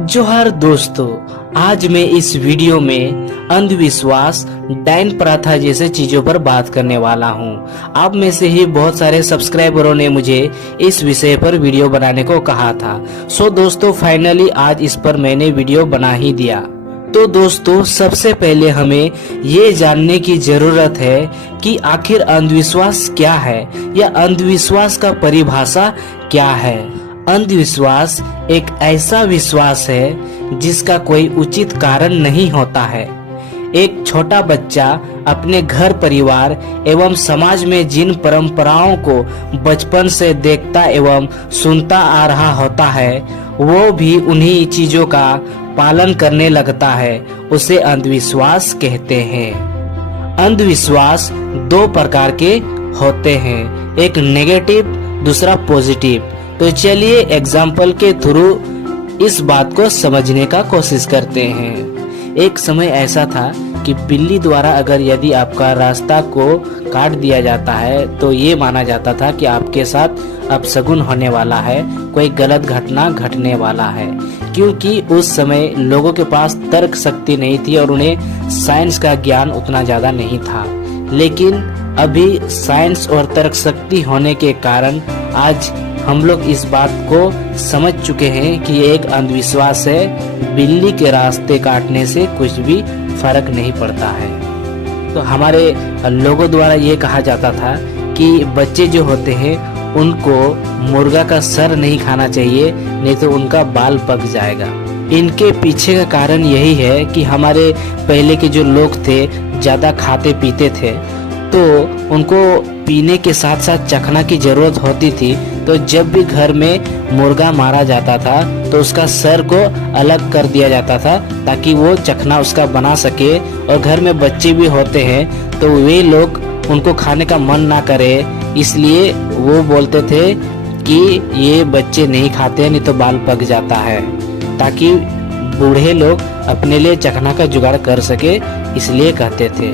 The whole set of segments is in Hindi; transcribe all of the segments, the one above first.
जोहार दोस्तों, आज मैं इस वीडियो में अंधविश्वास, डायन प्रथा जैसे चीजों पर बात करने वाला हूं। आप में से ही बहुत सारे सब्सक्राइबरों ने मुझे इस विषय पर वीडियो बनाने को कहा था। सो दोस्तों, फाइनली आज इस पर मैंने वीडियो बना ही दिया। तो दोस्तों, सबसे पहले हमें ये जानने की जरूरत है कि आखिर अंधविश्वास क्या है या अंधविश्वास का परिभाषा क्या है। अंधविश्वास एक ऐसा विश्वास है जिसका कोई उचित कारण नहीं होता है। एक छोटा बच्चा अपने घर परिवार एवं समाज में जिन परंपराओं को बचपन से देखता एवं सुनता आ रहा होता है, वो भी उन्हीं चीजों का पालन करने लगता है, उसे अंधविश्वास कहते हैं। अंधविश्वास दो प्रकार के होते हैं, एक नेगेटिव, दूसरा पॉजिटिव। तो चलिए एग्जाम्पल के थ्रू इस बात को समझने का कोशिश करते हैं। एक समय ऐसा था कि बिल्ली द्वारा अगर यदि आपका रास्ता को काट दिया जाता है तो ये माना जाता था कि आपके साथ अपशगुन होने वाला है, कोई गलत घटना घटने वाला है। क्योंकि उस समय लोगों के पास तर्क शक्ति नहीं थी और उन्हें साइंस का ज्ञान उतना ज्यादा नहीं था। लेकिन अभी साइंस और तर्क शक्ति होने के कारण आज हम लोग इस बात को समझ चुके हैं कि ये एक अंधविश्वास है। बिल्ली के रास्ते काटने से कुछ भी फर्क नहीं पड़ता है। तो हमारे लोगों द्वारा ये कहा जाता था कि बच्चे जो होते हैं उनको मुर्गा का सर नहीं खाना चाहिए, नहीं तो उनका बाल पक जाएगा। इनके पीछे का कारण यही है कि हमारे पहले के जो लोग थे ज्यादा खाते पीते थे, तो उनको पीने के साथ साथ चखना की जरूरत होती थी। तो जब भी घर में मुर्गा मारा जाता था तो उसका सर को अलग कर दिया जाता था ताकि वो चखना उसका बना सके। और घर में बच्चे भी होते हैं तो वे लोग उनको खाने का मन ना करे, इसलिए वो बोलते थे कि ये बच्चे नहीं खाते, नहीं तो बाल पक जाता है, ताकि बूढ़े लोग अपने लिए चखना का जुगाड़ कर सके, इसलिए कहते थे।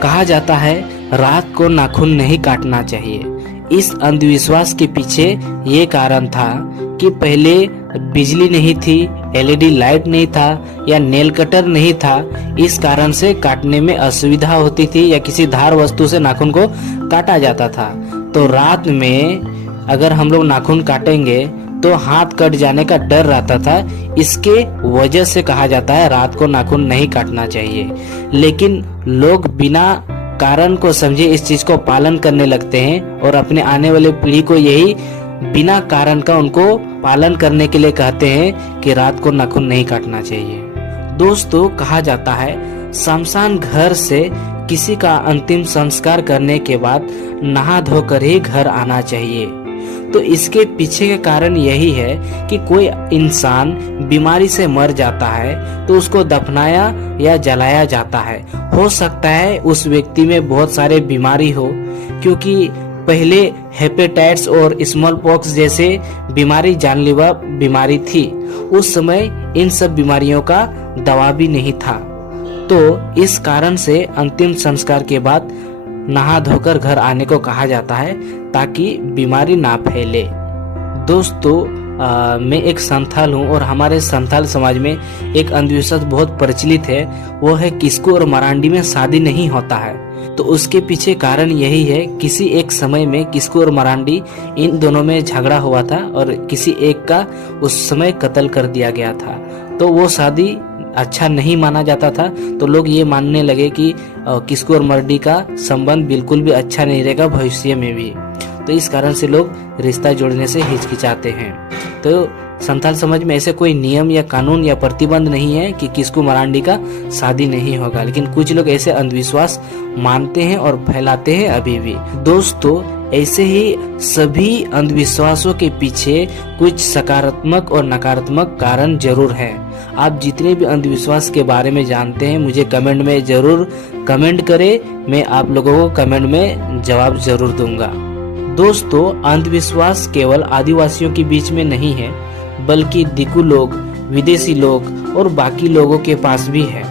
कहा जाता है रात को नाखून नहीं काटना चाहिए। इस अंधविश्वास के पीछे ये कारण था कि पहले बिजली नहीं थी, एलईडी लाइट नहीं था या नेल कटर नहीं था, इस कारण से काटने में असुविधा होती थी या किसी धार वस्तु से नाखून को काटा जाता था। तो रात में अगर हम लोग नाखून काटेंगे तो हाथ कट जाने का डर रहता था। इसके वजह से कहा जाता है रात को नाखून नहीं काटना चाहिए। लेकिन लोग बिना कारण को समझे इस चीज को पालन करने लगते हैं और अपने आने वाले पीढ़ी को यही बिना कारण का उनको पालन करने के लिए कहते हैं कि रात को नाखून नहीं काटना चाहिए। दोस्तों, कहा जाता है शमशान घर से किसी का अंतिम संस्कार करने के बाद नहा धोकर ही घर आना चाहिए। तो इसके पीछे का कारण यही है कि कोई इंसान बीमारी से मर जाता है तो उसको दफनाया या जलाया जाता है। हो सकता है उस व्यक्ति में बहुत सारे बीमारी हो, क्योंकि पहले हेपेटाइटिस और स्मॉल पॉक्स जैसे बीमारी जानलेवा बीमारी थी। उस समय इन सब बीमारियों का दवा भी नहीं था। तो इस कारण से अंतिम संस्कार के बाद नहा धोकर घर आने को कहा जाता है ताकि बीमारी ना फैले। दोस्तों, मैं एक संथाल हूँ और हमारे संथाल समाज में एक अंधविश्वास बहुत प्रचलित है, वो है किस्कू और मरांडी में शादी नहीं होता है। तो उसके पीछे कारण यही है, किसी एक समय में किस्कू और मरांडी इन दोनों में झगड़ा हुआ था और किसी एक का उस समय कत्ल कर दिया गया था। तो वो शादी अच्छा नहीं माना जाता था। तो लोग ये मानने लगे कि किस्कू और मरांडी का संबंध बिल्कुल भी अच्छा नहीं रहेगा भविष्य में भी। तो इस कारण से लोग रिश्ता जोड़ने से हिचकिचाते हैं। तो संथाल समाज में ऐसे कोई नियम या कानून या प्रतिबंध नहीं है कि किस्कू मरांडी का शादी नहीं होगा, लेकिन कुछ लोग ऐसे अंधविश्वास मानते हैं और फैलाते हैं अभी भी। दोस्तों, ऐसे ही सभी अंधविश्वासों के पीछे कुछ सकारात्मक और नकारात्मक कारण जरूर है। आप जितने भी अंधविश्वास के बारे में जानते हैं मुझे कमेंट में जरूर कमेंट करें, मैं आप लोगों को कमेंट में जवाब जरूर दूंगा। दोस्तों, अंधविश्वास केवल आदिवासियों के बीच में नहीं है, बल्कि दिकू लोग, विदेशी लोग और बाकी लोगों के पास भी है।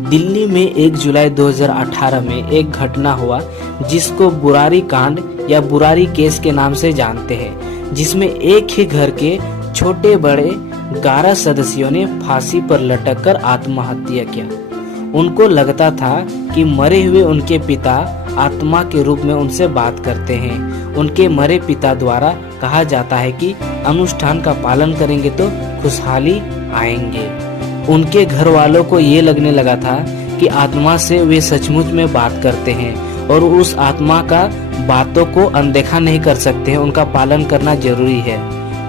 दिल्ली में 1 जुलाई 2018 में एक घटना हुआ जिसको बुरारी कांड या बुरारी केस के नाम से जानते हैं, जिसमें एक ही घर के छोटे बड़े 11 सदस्यों ने फांसी पर लटककर आत्महत्या किया। उनको लगता था कि मरे हुए उनके पिता आत्मा के रूप में उनसे बात करते हैं। उनके मरे पिता द्वारा कहा जाता है कि अनुष्ठान का पालन करेंगे तो खुशहाली आएंगे। उनके घर वालों को ये लगने लगा था कि आत्मा से वे सचमुच में बात करते हैं और उस आत्मा का बातों को अनदेखा नहीं कर सकते हैं, उनका पालन करना जरूरी है।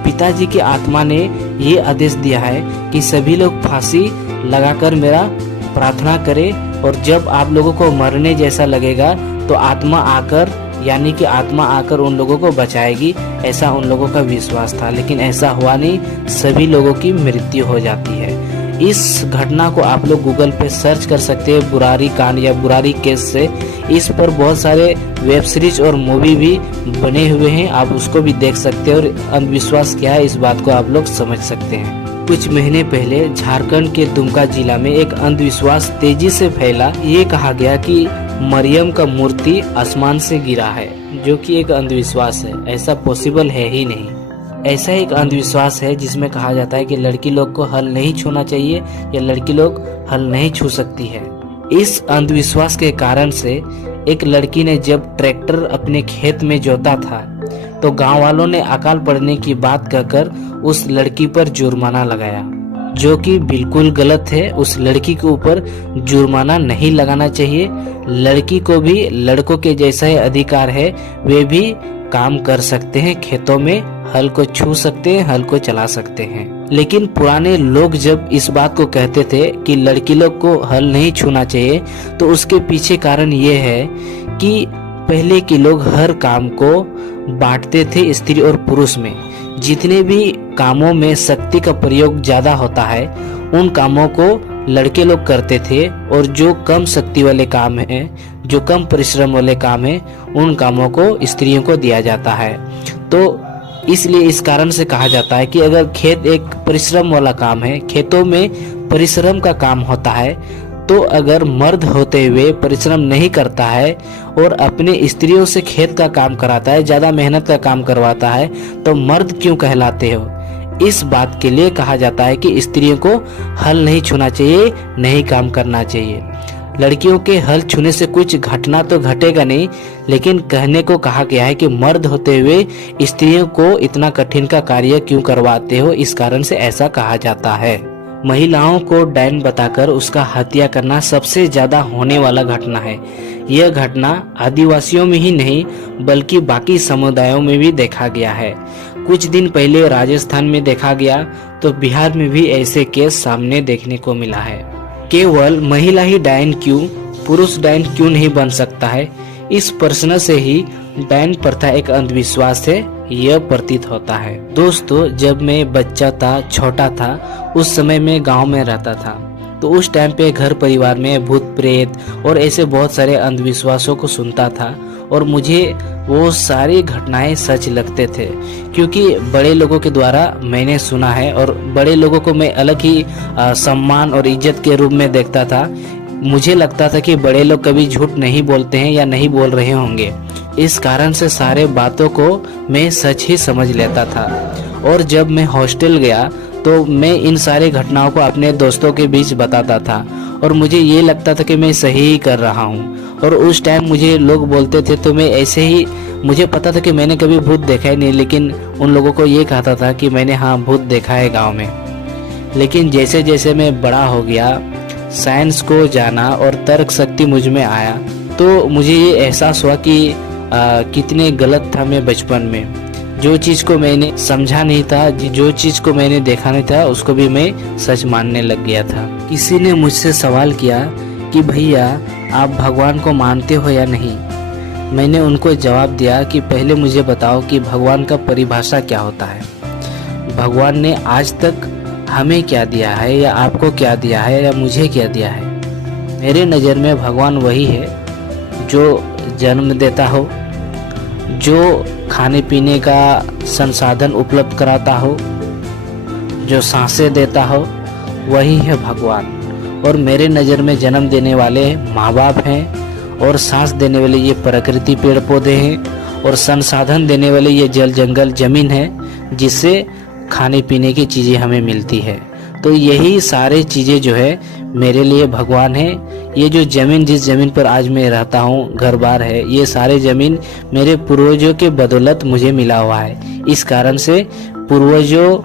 पिताजी की आत्मा ने ये आदेश दिया है कि सभी लोग फांसी लगाकर मेरा प्रार्थना करें और जब आप लोगों को मरने जैसा लगेगा तो आत्मा आकर यानी कि आत्मा आकर उन लोगों को बचाएगी, ऐसा उन लोगों का विश्वास था। लेकिन ऐसा हुआ नहीं, सभी लोगों की मृत्यु हो जाती है। इस घटना को आप लोग गूगल पे सर्च कर सकते हैं, बुरारी कांड या बुरारी केस से। इस पर बहुत सारे वेब सीरीज और मूवी भी बने हुए हैं, आप उसको भी देख सकते हैं और अंधविश्वास क्या है इस बात को आप लोग समझ सकते हैं। कुछ महीने पहले झारखंड के दुमका जिला में एक अंधविश्वास तेजी से फैला। ये कहा गया कि मरियम का मूर्ति आसमान से गिरा है, जो कि एक अंधविश्वास है, ऐसा पॉसिबल है ही नहीं। ऐसा एक अंधविश्वास है जिसमें कहा जाता है कि लड़की लोग को हल नहीं छूना चाहिए या लड़की लोग हल नहीं छू सकती है। इस अंधविश्वास के कारण से एक लड़की ने जब ट्रैक्टर अपने खेत में जोता था तो गांव वालों ने अकाल पड़ने की बात कहकर उस लड़की पर जुर्माना लगाया, जो कि बिल्कुल गलत है। उस लड़की के ऊपर जुर्माना नहीं लगाना चाहिए। लड़की को भी लड़कों के जैसा ही अधिकार है, वे भी काम कर सकते हैं, खेतों में हल को छू सकते हैं, हल को चला सकते हैं। लेकिन पुराने लोग जब इस बात को कहते थे कि लड़की लोग को हल नहीं छूना चाहिए, तो उसके पीछे कारण ये है कि पहले के लोग हर काम को बांटते थे स्त्री और पुरुष में। जितने भी कामों में शक्ति का प्रयोग ज्यादा होता है उन कामों को लड़के लोग करते थे, और जो कम शक्ति वाले काम है, जो कम परिश्रम वाले काम है, उन कामों को स्त्रियों को दिया जाता है। तो इसलिए इस कारण से कहा जाता है कि अगर खेत एक परिश्रम वाला काम है, खेतों में परिश्रम का काम होता है, तो अगर मर्द होते हुए परिश्रम नहीं करता है और अपने स्त्रियों से खेत का काम कराता है, ज्यादा मेहनत का काम करवाता है, तो मर्द क्यों कहलाते हो? इस बात के लिए कहा जाता है कि स्त्रियों को हल नहीं छूना चाहिए, नहीं काम करना चाहिए। लड़कियों के हल छूने से कुछ घटना तो घटेगा नहीं, लेकिन कहने को कहा गया है कि मर्द होते हुए स्त्रियों को इतना कठिन का कार्य क्यों करवाते हो, इस कारण से ऐसा कहा जाता है। महिलाओं को डायन बताकर उसका हत्या करना सबसे ज्यादा होने वाला घटना है। यह घटना आदिवासियों में ही नहीं बल्कि बाकी समुदायों में भी देखा गया है। कुछ दिन पहले राजस्थान में देखा गया, तो बिहार में भी ऐसे केस सामने देखने को मिला है। केवल महिला ही डायन क्यों, पुरुष डायन क्यों नहीं बन सकता है? इस प्रश्न से ही डायन प्रथा एक अंधविश्वास है यह प्रतीत होता है। दोस्तों, जब मैं बच्चा था, छोटा था, उस समय में गांव में रहता था, तो उस टाइम पे घर परिवार में भूत प्रेत और ऐसे बहुत सारे अंधविश्वासों को सुनता था, और मुझे वो सारी घटनाएं सच लगते थे, क्योंकि बड़े लोगों के द्वारा मैंने सुना है और बड़े लोगों को मैं अलग ही सम्मान और इज्जत के रूप में देखता था। मुझे लगता था कि बड़े लोग कभी झूठ नहीं बोलते हैं या नहीं बोल रहे होंगे, इस कारण से सारे बातों को मैं सच ही समझ लेता था। और जब मैं हॉस्टल गया तो मैं इन सारे घटनाओं को अपने दोस्तों के बीच बताता था, और मुझे ये लगता था कि मैं सही ही कर रहा हूँ। और उस टाइम मुझे लोग बोलते थे तो मैं ऐसे ही, मुझे पता था कि मैंने कभी भूत देखा ही नहीं, लेकिन उन लोगों को ये कहता था कि मैंने हाँ भूत देखा है गाँव में। लेकिन जैसे जैसे मैं बड़ा हो गया, साइंस को जाना और तर्क शक्ति मुझ में आया, तो मुझे ये एहसास हुआ कि कितने गलत था मैं बचपन में। जो चीज़ को मैंने समझा नहीं था, जो चीज़ को मैंने देखा नहीं था, उसको भी मैं सच मानने लग गया था। किसी ने मुझसे सवाल किया कि भैया आप भगवान को मानते हो या नहीं? मैंने उनको जवाब दिया कि पहले मुझे बताओ कि भगवान का परिभाषा क्या होता है। भगवान ने आज तक हमें क्या दिया है, या आपको क्या दिया है, या मुझे क्या दिया है? मेरे नज़र में भगवान वही है जो जन्म देता हो, जो खाने पीने का संसाधन उपलब्ध कराता हो, जो सांसें देता हो, वही है भगवान। और मेरे नज़र में जन्म देने वाले माँ बाप हैं, और सांस देने वाले ये प्रकृति पेड़ पौधे हैं, और संसाधन देने वाले ये जल जंगल जमीन है, जिससे खाने पीने की चीज़ें हमें मिलती है। तो यही सारे चीज़ें जो है मेरे लिए भगवान है। ये जो ज़मीन, जिस ज़मीन पर आज मैं रहता हूँ, घर बार है, ये सारे ज़मीन मेरे पूर्वजों के बदौलत मुझे मिला हुआ है। इस कारण से पूर्वजों,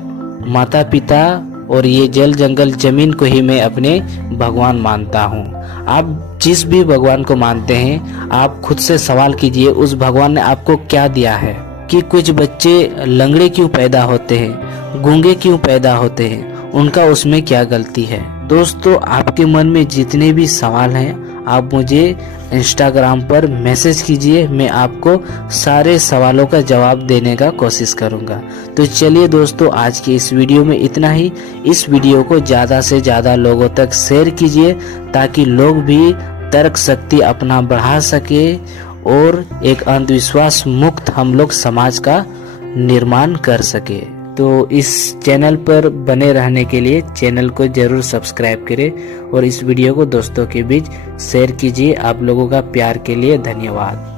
माता पिता और ये जल जंगल ज़मीन को ही मैं अपने भगवान मानता हूँ। आप जिस भी भगवान को मानते हैं, आप खुद से सवाल कीजिए उस भगवान ने आपको क्या दिया है। कि कुछ बच्चे लंगड़े क्यों पैदा होते हैं, गूंगे क्यों पैदा होते हैं, उनका उसमें क्या गलती है। दोस्तों, आपके मन में जितने भी सवाल हैं, आप मुझे इंस्टाग्राम पर मैसेज कीजिए, मैं आपको सारे सवालों का जवाब देने का कोशिश करूंगा। तो चलिए दोस्तों, आज की इस वीडियो में इतना ही। इस वीडियो को ज़्यादा से ज़्यादा लोगों तक शेयर कीजिए ताकि लोग भी तर्क शक्ति अपना बढ़ा सके और एक अंधविश्वास मुक्त हम लोग समाज का निर्माण कर सके। तो इस चैनल पर बने रहने के लिए चैनल को जरूर सब्सक्राइब करें और इस वीडियो को दोस्तों के बीच शेयर कीजिए। आप लोगों का प्यार के लिए धन्यवाद।